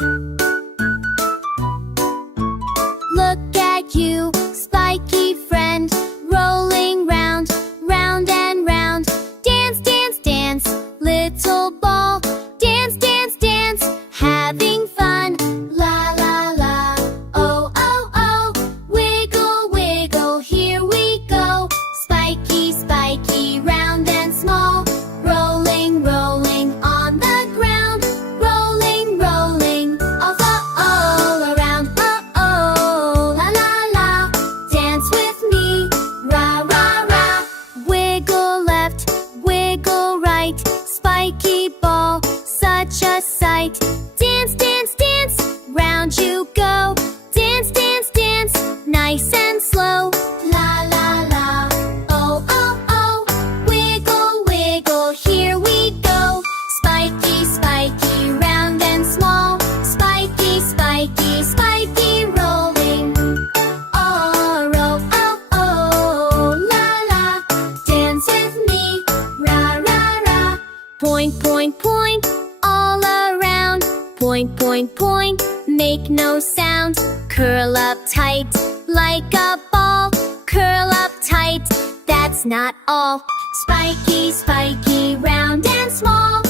Look at you, Spiky friend, rolling round, round and round. Dance, dance, dance, little ball. Dance, dance, dance, having fun. La, la, la, oh, oh, oh. Wiggle, wiggle, here we go. Spiky, spiky, round and small. Rolling, rolling on the ground. Rolling, rolling, all around. Oh, la, la, la. Dance with me, ra, ra, ra. Wiggle left, wiggle right. Spiky ball, such a sight. Dance, dance, dance, round you go. Dance, dance, dance, nice and slow. La, la, la, oh, oh, oh. Wiggle, wiggle, here we go. Spiky, spiky, round and small. Spiky, spiky, spiky, rolling. Oh, oh, oh, la, la. Dance with me, ra, ra, ra. Point, point, point, all around. Point, point, point, make no sound. Curl up tight, like a ball. Curl up tight, that's not all. Spiky, spiky, round and small.